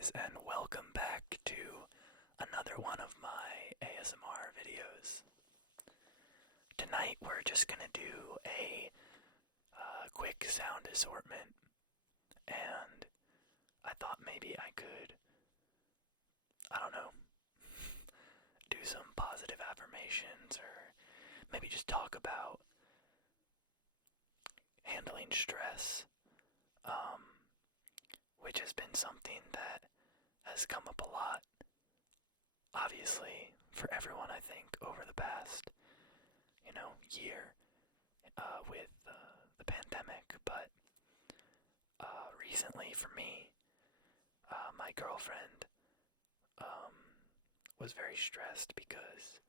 guys, and welcome back to another one of my ASMR videos. Tonight we're just gonna do a quick sound assortment, and I thought maybe I could, I don't know, do some positive affirmations or maybe just talk about handling stress, which has been something that has come up a lot, obviously, for everyone, I think, over the past, year with the pandemic. But recently, for me, my girlfriend was very stressed because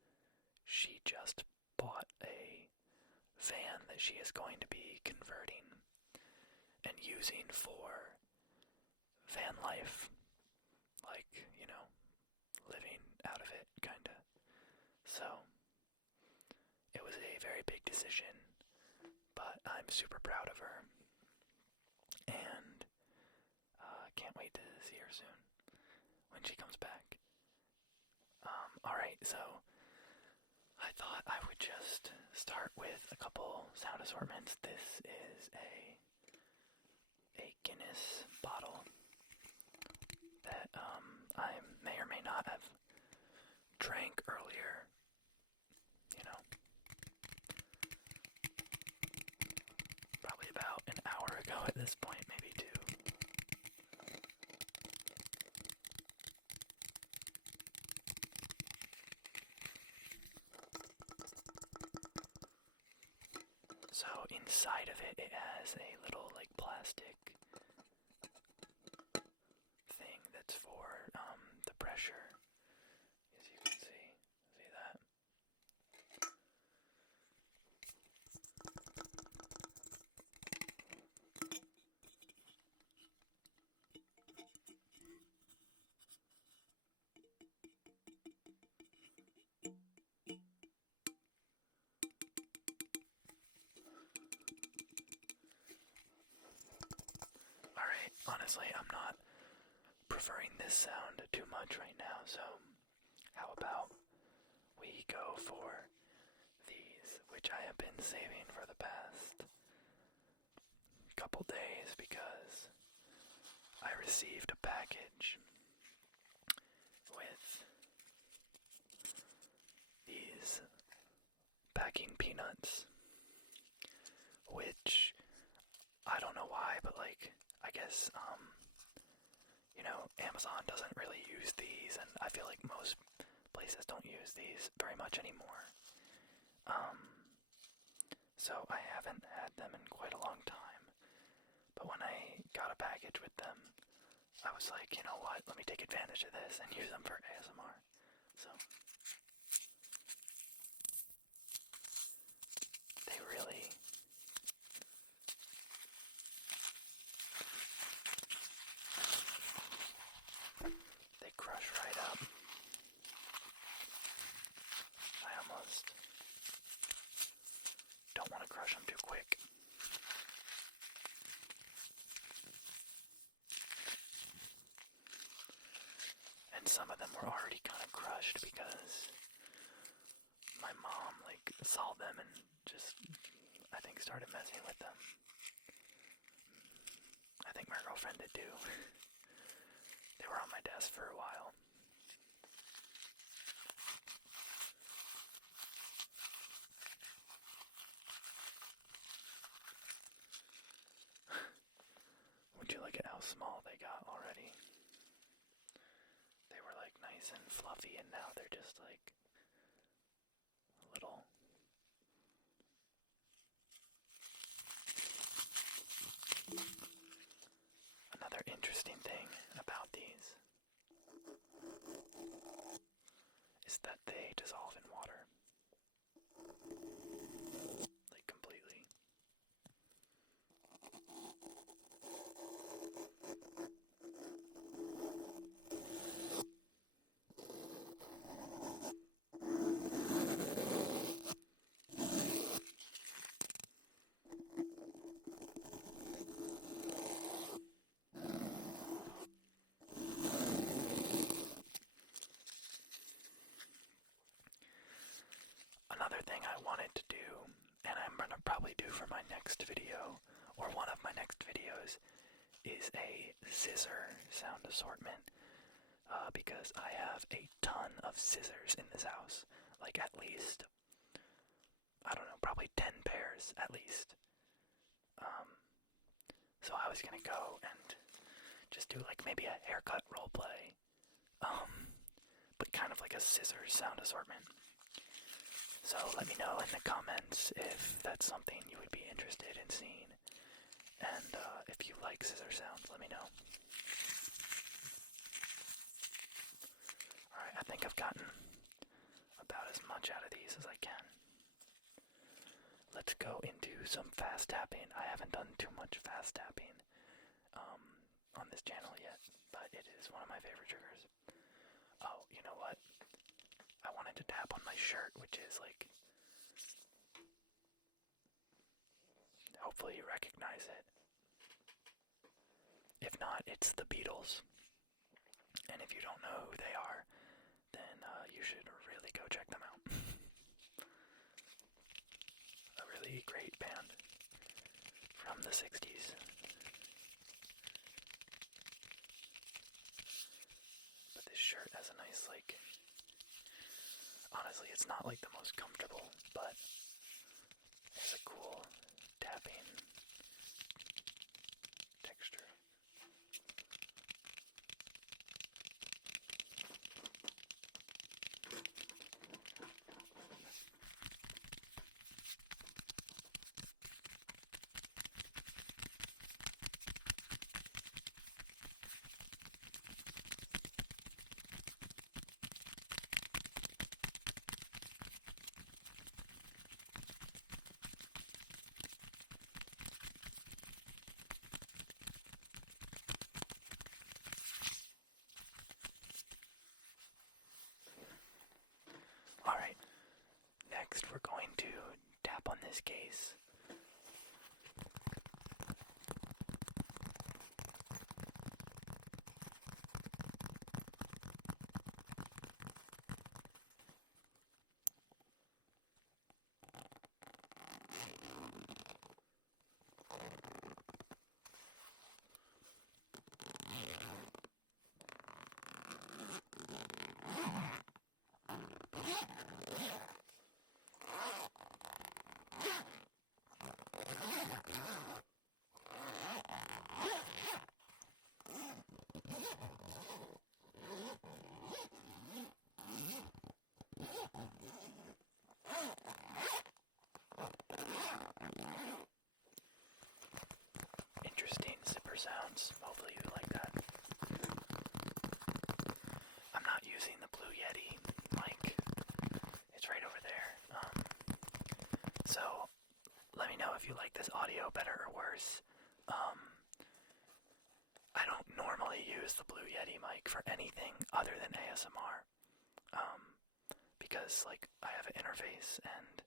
she just bought a van that she is going to be converting and using for van life, like, living out of it, kinda. So, it was a very big decision, but I'm super proud of her, and can't wait to see her soon, when she comes back. Alright, so, I thought I would just start with a couple sound assortments. This is a Guinness bottle that I may or may not have drank earlier, probably about an hour ago at this point, maybe two. So inside of it, it has a little plastic thing that's for the pressure, as you can see that. Alright, honestly, I'm not preferring this sound too much right now, so how about we go for these, which I have been saving for the past couple days because I received a package with these packing peanuts, which I don't know why, but I guess Amazon doesn't really use these, and I feel like most places don't use these very much anymore. So I haven't had them in quite a long time. But when I got a package with them, I was like, you know what, let me take advantage of this and use them for ASMR. So they really crush right up. I almost don't want to crush them too quick. And some of them were already kind of crushed because my mom saw them and just, I think, started messing with them. I think my girlfriend did too. They were on my desk for a while. Would you look at how small they got already? They were nice and fluffy, and now they're just little. Another interesting thing about these is that they dissolve in water. Completely. probably do for my next video, or one of my next videos, is a scissor sound assortment, because I have a ton of scissors in this house, like at least, I don't know, probably 10 pairs at least. So I was gonna go and just do like maybe a haircut roleplay, but kind of like a scissors sound assortment. So let me know in the comments if that's something you would be interested in seeing. And if you like scissor sounds, let me know. Alright, I think I've gotten about as much out of these as I can. Let's go into some fast tapping. I haven't done too much fast tapping on this channel yet, but it is one of my favorite triggers. Oh, you know what? I wanted to tap on my shirt, which is like... Hopefully you recognize it. If not, it's the Beatles. And if you don't know who they are, then you should really go check them out. A really great band from the 60s. But this shirt has a nice, like... Honestly, it's not like the most comfortable, but it's a cool tapping texture. Alright, next we're going to tap on this case. Interesting zipper sounds. Hopefully you like that. I'm not using the Blue Yeti mic. It's right over there. So let me know if you like this audio better or worse. I don't normally use the Blue Yeti mic for anything other than ASMR. Because like I have an interface and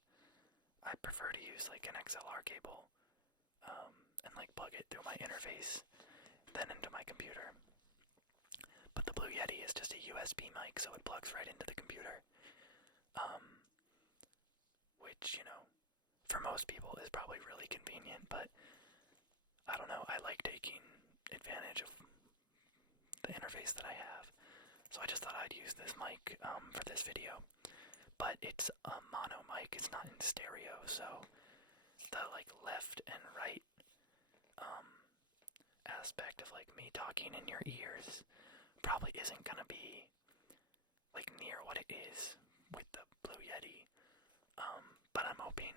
I prefer to use like an XLR cable. And like plug it through my interface, then into my computer. But the Blue Yeti is just a USB mic, so it plugs right into the computer. Which, you know, for most people is probably really convenient, but I don't know, I like taking advantage of the interface that I have. So I just thought I'd use this mic for this video. But it's a mono mic, it's not in stereo, so the like left and right aspect of like me talking in your ears probably isn't gonna be like near what it is with the Blue Yeti. But I'm hoping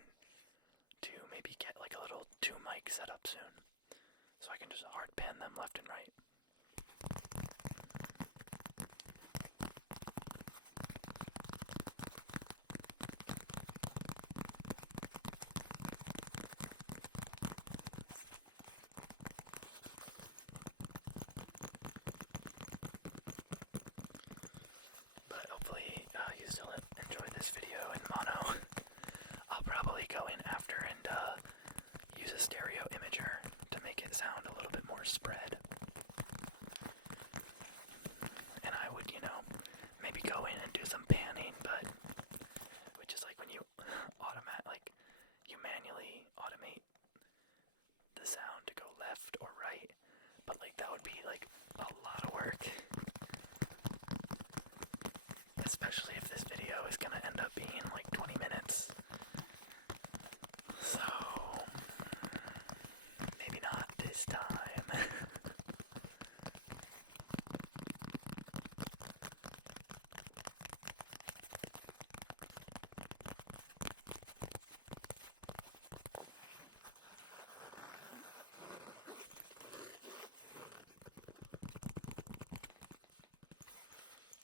to maybe get like a little 2 mic setup soon, so I can just hard pan them left and right. You still enjoy this video in mono. I'll probably go in after and use a stereo imager to make it sound a little bit more spread. And I would, you know, maybe go in and do some panning, but which is like when you you manually automate especially if this video is gonna end up being like 20 minutes. So, maybe not this time.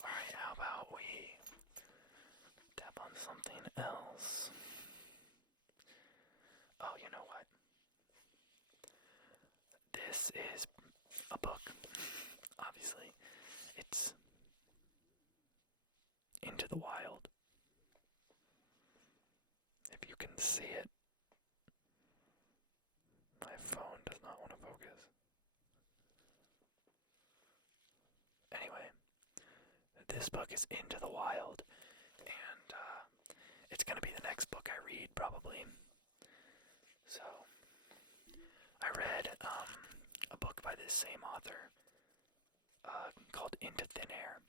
Alright, how about we tap on something else? Oh, you know what? This is a book, obviously. It's Into the Wild. If you can see it. My phone does not want to focus. Anyway, this book is Into the Wild, and it's going to be the next book I read, probably. So, I read a book by this same author called Into Thin Air,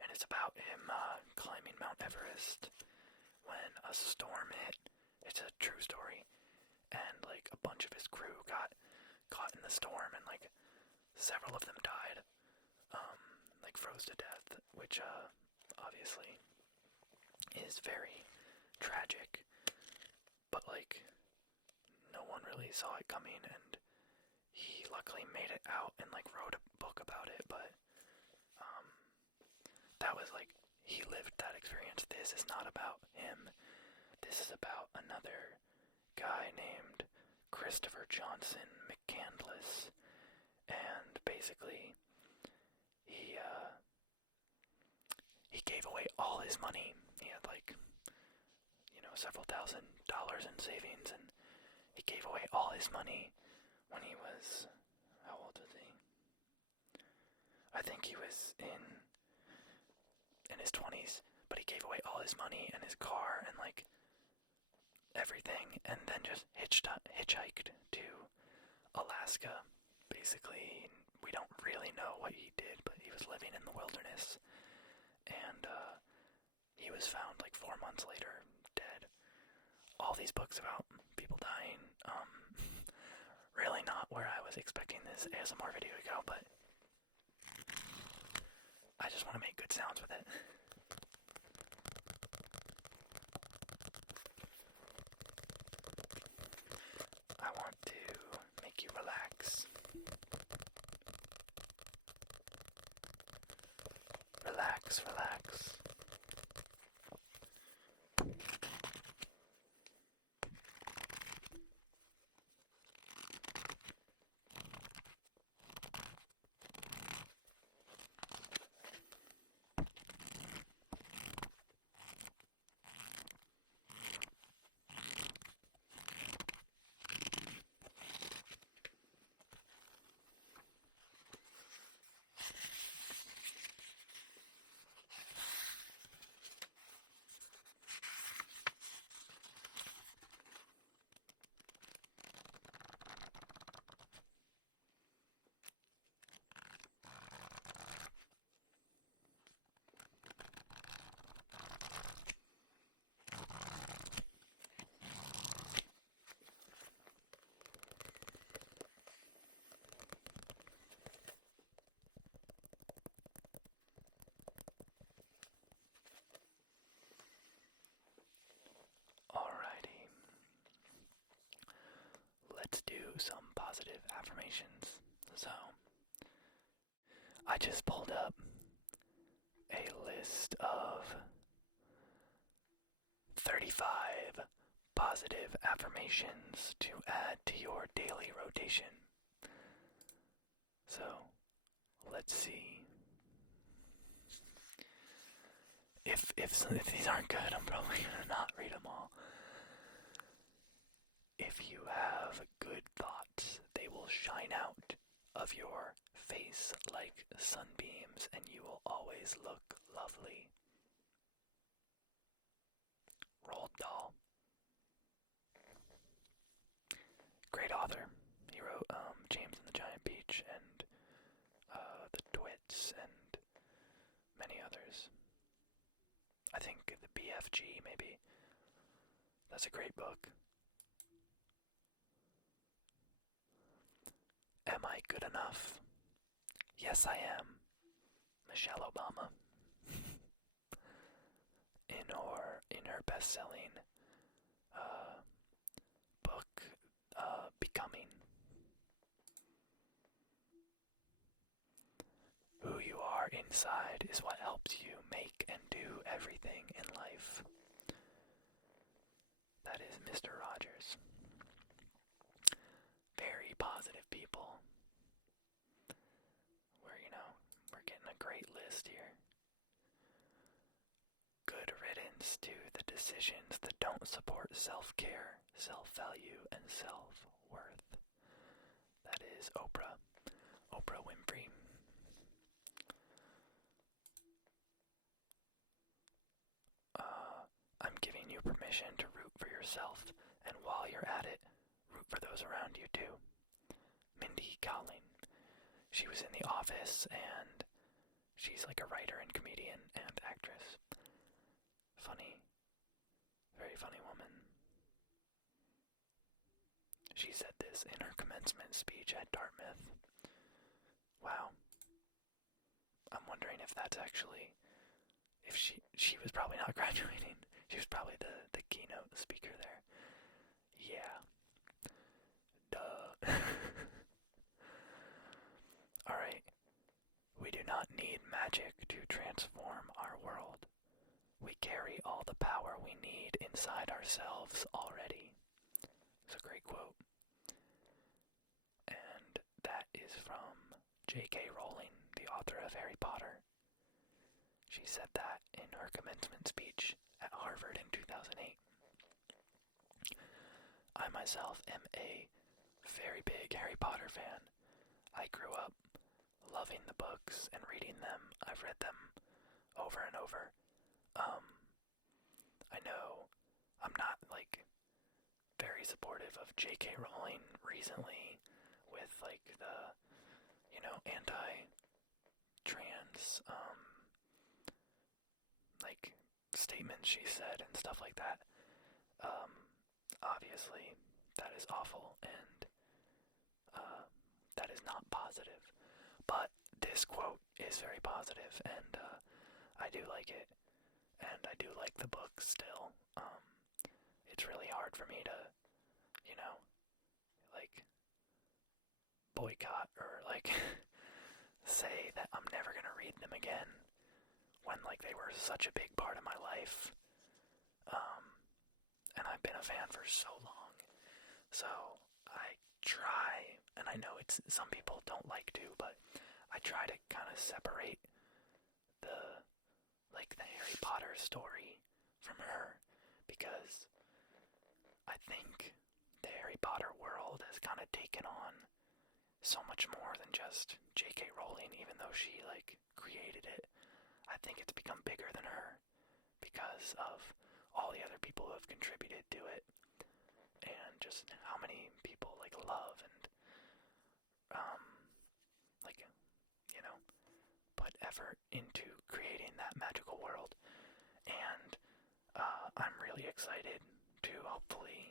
and it's about him climbing Mount Everest when a storm hit. It's a true story, and like a bunch of his crew got caught in the storm, and like several of them died, like froze to death, which obviously is very tragic, but like no one really saw it coming, and he luckily made it out and like wrote a book about it. But that was like, he lived that experience. This is not about him. This is about another guy named Christopher Johnson McCandless, and basically he gave away all his money. He had like, several $1,000s in savings, and he gave away all his money when he was, how old was he? I think he was in his 20s, but he gave away all his money and his car and like everything, and then just hitchhiked to Alaska. Basically, we don't really know what he did, but he was living in the wilderness, and he was found like 4 months later, dead. All these books about people dying, really not where I was expecting this ASMR video to go, but I just want to make good sounds with it. I want to make you relax. Relax, relax. Let's do some positive affirmations. So, I just pulled up a list of 35 positive affirmations to add to your daily rotation. So, let's see. If these aren't good, I'm probably gonna not read them all. If you have good thoughts, they will shine out of your face like sunbeams, and you will always look lovely. Roald Dahl. Great author. He wrote James and the Giant Peach and The Twits and many others. EFG, maybe. That's a great book. Am I good enough? Yes, I am. Michelle Obama. In her best-selling book, Becoming. Who you are inside is what helps you make and do everything in life. That is Mr. Rogers. Very positive people. We're getting a great list here. Good riddance to the decisions that don't support self-care, self-value, and self-worth. That is Oprah Winfrey. I'm giving you permission to root for yourself, and while you're at it, root for those around you too. Mindy Kaling. She was in The Office, and she's like a writer and comedian and actress. Funny. Very funny woman. She said this in her commencement speech at Dartmouth. Wow. I'm wondering if that's actually... if she was probably not graduating. She was probably the keynote speaker there. Yeah. Duh. Alright. We do not need magic to transform our world. We carry all the power we need inside ourselves already. It's a great quote. And that is from J.K. Rowling, the author of Harry Potter. She said that in her commencement speech at Harvard in 2008. I myself am a very big Harry Potter fan. I grew up loving the books and reading them. I've read them over and over. I know I'm not very supportive of J.K. Rowling recently with the anti-trans statements she said and stuff like that. Obviously that is awful and that is not positive. But this quote is very positive, and I do like it, and I do like the book still. It's really hard for me to, boycott or say that I'm never gonna read them again when they were such a big part of my life. And I've been a fan for so long. So I try, and I know some people don't like to, but I try to kind of separate the Harry Potter story from her, because I think the Harry Potter world has kind of taken on so much more than just J.K. Rowling, even though she created it. I think it's become bigger than her because of all the other people who have contributed to it, and just how many people love and put effort into creating that magical world. And I'm really excited to hopefully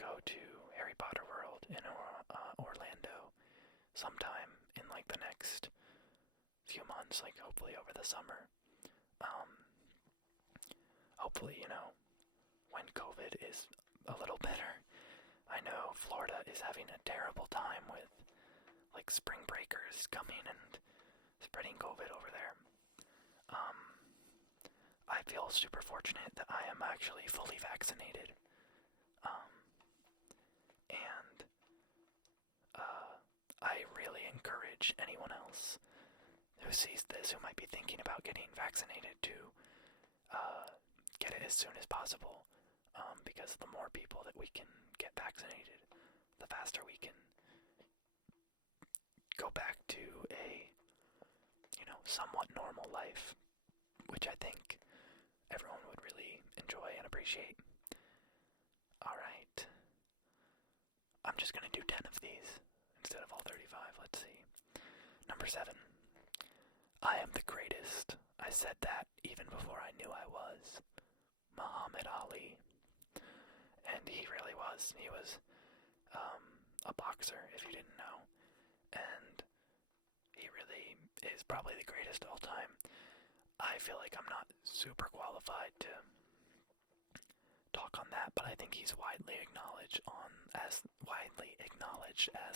go to Harry Potter World in Orlando sometime in the next few months, hopefully over the summer. Hopefully, when COVID is a little better. I know Florida is having a terrible time with spring breakers coming and spreading COVID over there. I feel super fortunate that I am actually fully vaccinated. And I really encourage anyone else who sees this, who might be thinking about getting vaccinated, to get it as soon as possible, because the more people that we can get vaccinated, the faster we can go back to a somewhat normal life, which I think everyone would really enjoy and appreciate. Alright, I'm just gonna do 10 of these instead of all 35. Let's see. Number 7. I am the greatest. I said that even before I knew I was. Muhammad Ali. And he really was. He was a boxer, if you didn't know. And he really is probably the greatest of all time. I feel like I'm not super qualified to talk on that, but I think he's widely acknowledged as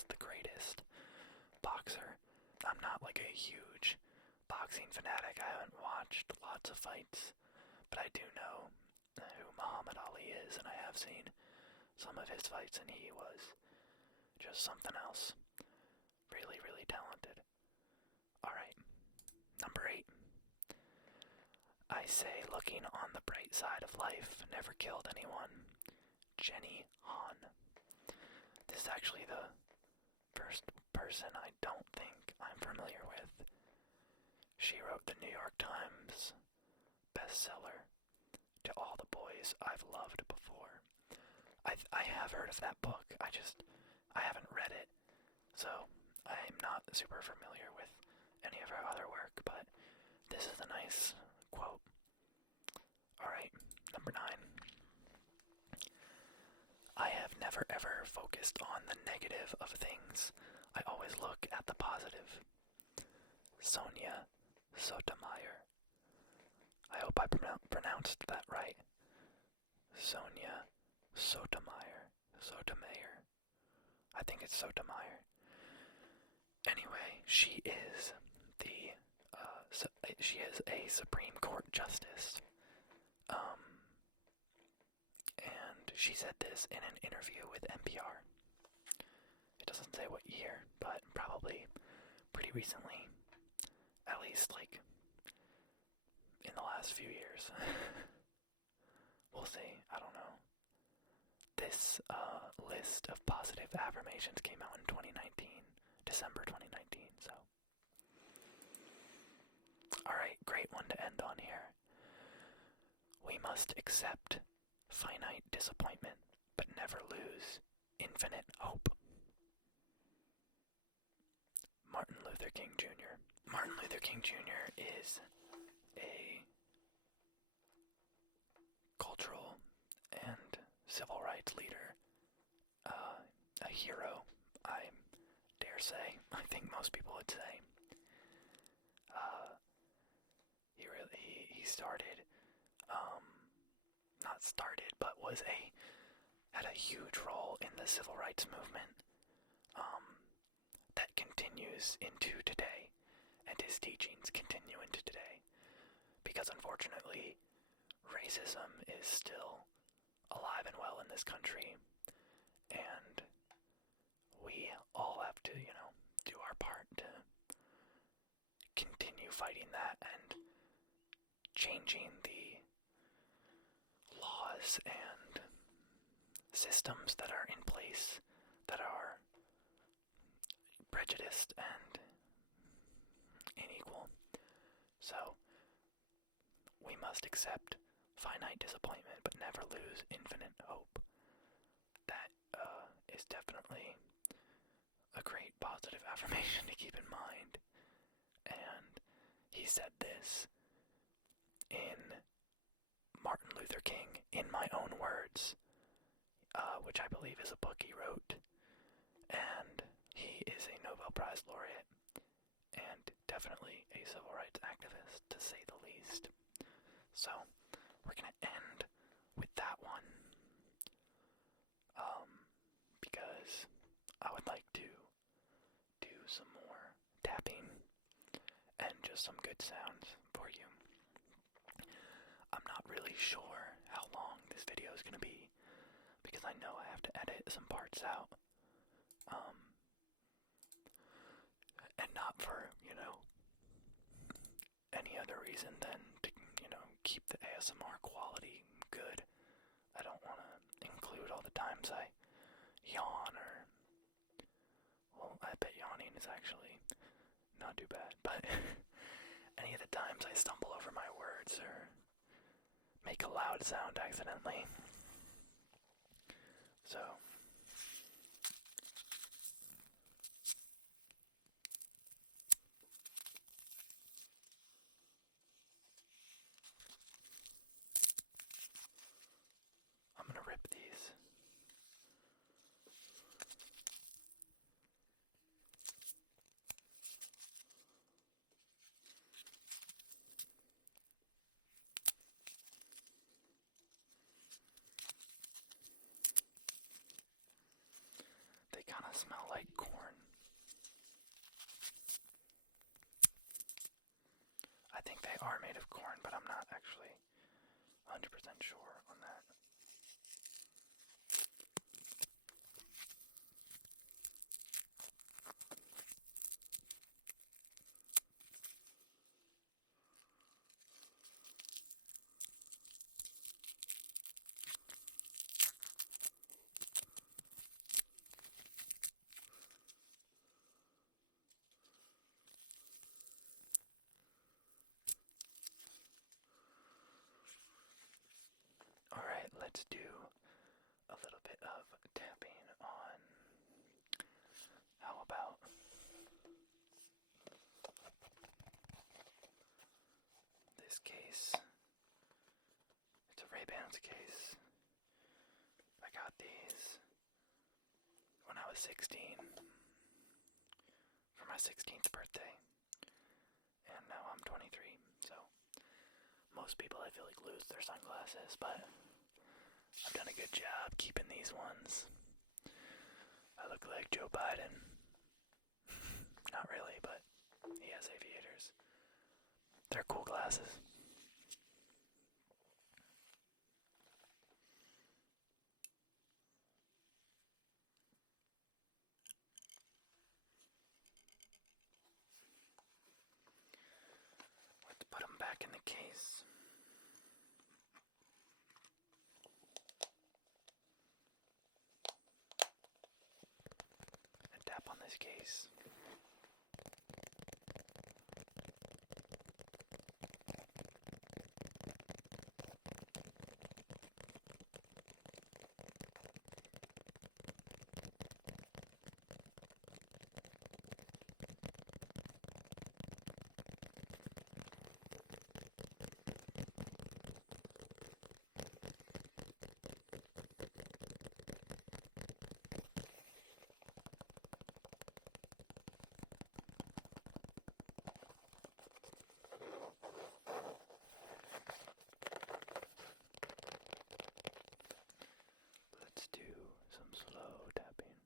the greatest boxer. I'm not like a huge boxing fanatic. I haven't watched lots of fights, but I do know who Muhammad Ali is, and I have seen some of his fights, and he was just something else. Really, really talented. Alright, number 8. I say looking on the bright side of life never killed anyone. Jenny Han. This is actually the first person I don't think I'm familiar with. She wrote the New York Times bestseller, To All the Boys I've Loved Before. I have heard of that book, I haven't read it, so I'm not super familiar with any of her other work, but this is a nice quote. Alright, number 9. I have never ever focused on the negative of things. I always look at the positive. Sonia Sotomayor. I hope I pronounced that right. Sonia Sotomayor. Sotomayor. I think it's Sotomayor. Anyway, she is a Supreme Court justice. And she said this in an interview with NPR. It doesn't say what year, but probably pretty recently. At least, like, in the last few years. We'll see. I don't know. This list of positive affirmations came out in 2019. December 2019, so. Alright, great one to end on here. We must accept finite disappointment, but never lose infinite hope. Martin Luther King Jr. Martin Luther King Jr. is a cultural and civil rights leader, a hero, I dare say. I think most people would say. He started, not started, but had a huge role in the civil rights movement, that continues into today, and his teachings continue into today, because unfortunately, racism is still alive and well in this country, and we all have to, do our part to continue fighting that and changing the laws and systems that are in place that are prejudiced and unequal. So, we must accept finite disappointment but never lose infinite hope. That is definitely a great positive affirmation to keep in mind. And he said this in Martin Luther King, In My Own Words, which I believe is a book he wrote, and he is a Nobel Prize laureate, and definitely a civil rights activist, to say the least. So, we're going to end with that one, because I would like to do some more tapping and just some good sounds for you. I'm not really sure how long this video is going to be, because I know I have to edit some parts out, and not for, any other reason than to, keep the ASMR quality good. I don't want to include all the times I yawn well, I bet yawning is actually not too bad, but any of the times I stumble over my words or make a loud sound accidentally. So, smell like corn. I think they are made of corn, but I'm not actually 100% sure on that. Alright, let's do a little bit of tapping on, how about this case? It's a Ray-Bans case. I got these when I was 16 for my 16th birthday, and now I'm 23, so most people I feel like lose their sunglasses, but I've done a good job keeping these ones. I look like Joe Biden. Not really, but he has aviators. They're cool glasses. Let's put them back in the case. And tap on this case. Let's do some slow tapping.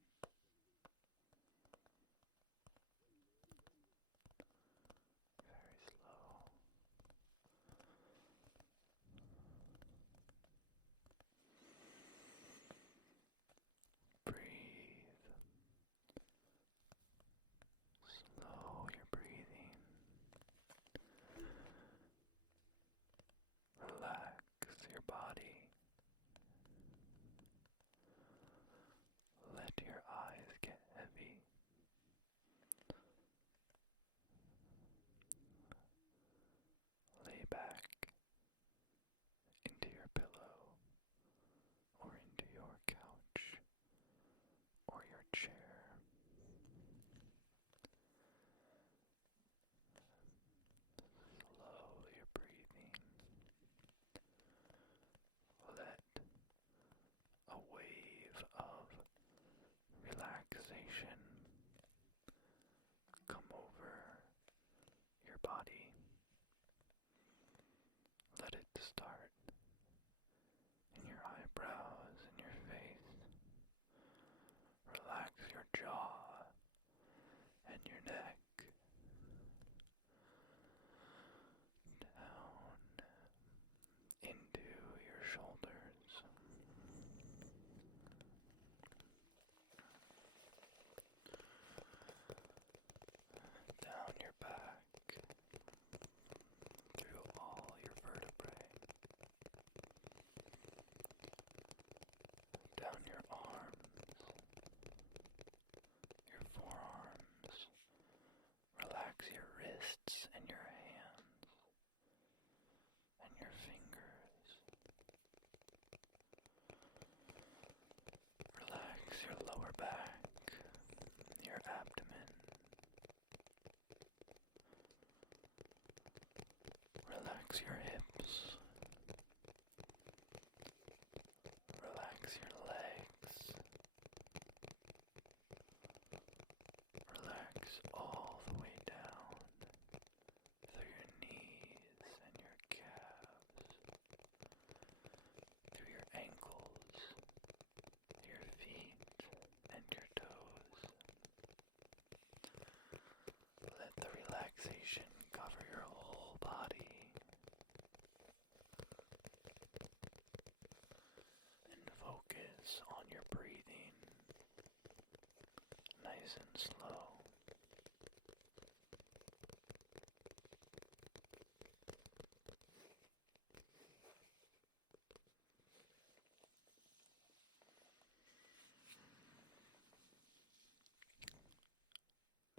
Very slow. Breathe. Slow your breathing. Relax your body. Let your eyes get heavy. Lay back into your pillow or into your couch or your chair. Slow your breathing. Let a wave of relaxation come over your body. Let it start in your eyebrows and your face. Relax your jaw and your neck. Down into your shoulders. Down your back, through all your vertebrae, down your arms, your forearms. Relax your wrists and your hands and your fingers. Relax your lower back, your abdomen. Relax your hips. Relax your legs. Relax all the way down through your knees and your calves, through your ankles, your feet and your toes. nice and slow.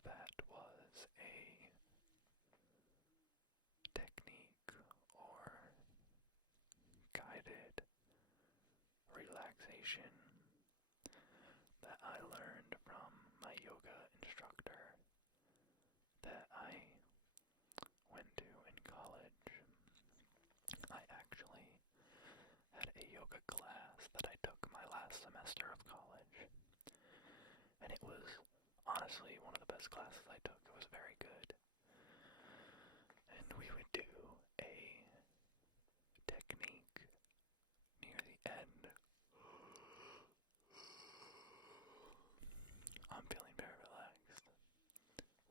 That was a technique or guided relaxation that I learned from my yoga instructor that I went to in college. I actually had a yoga class that I took my last semester of college, and it was honestly one of the best classes I took. It was very good. And we would do a technique near the end. I'm feeling very relaxed.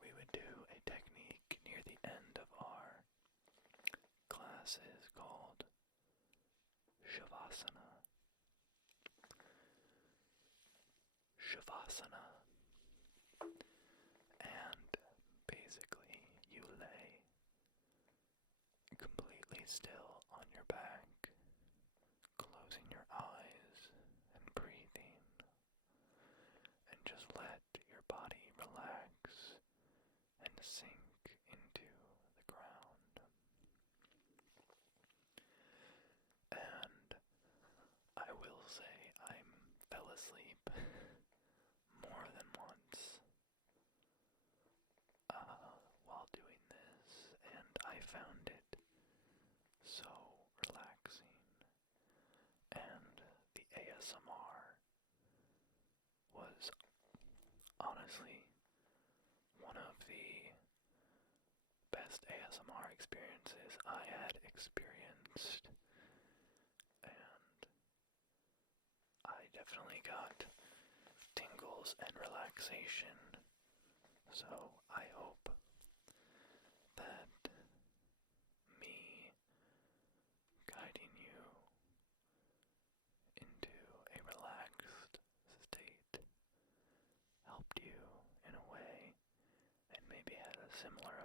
We would do a technique near the end of our classes called Shavasana. Shavasana. And basically you lay completely still on your back, closing your eyes and breathing, and just let your body relax and sink into the ground. And I will say I fell asleep more than once while doing this, and I found it so relaxing. And the ASMR was honestly one of the best ASMR experiences I had experienced, and I definitely got tingles and relaxation. So I hope that me guiding you into a relaxed state helped you in a way, and maybe had a similar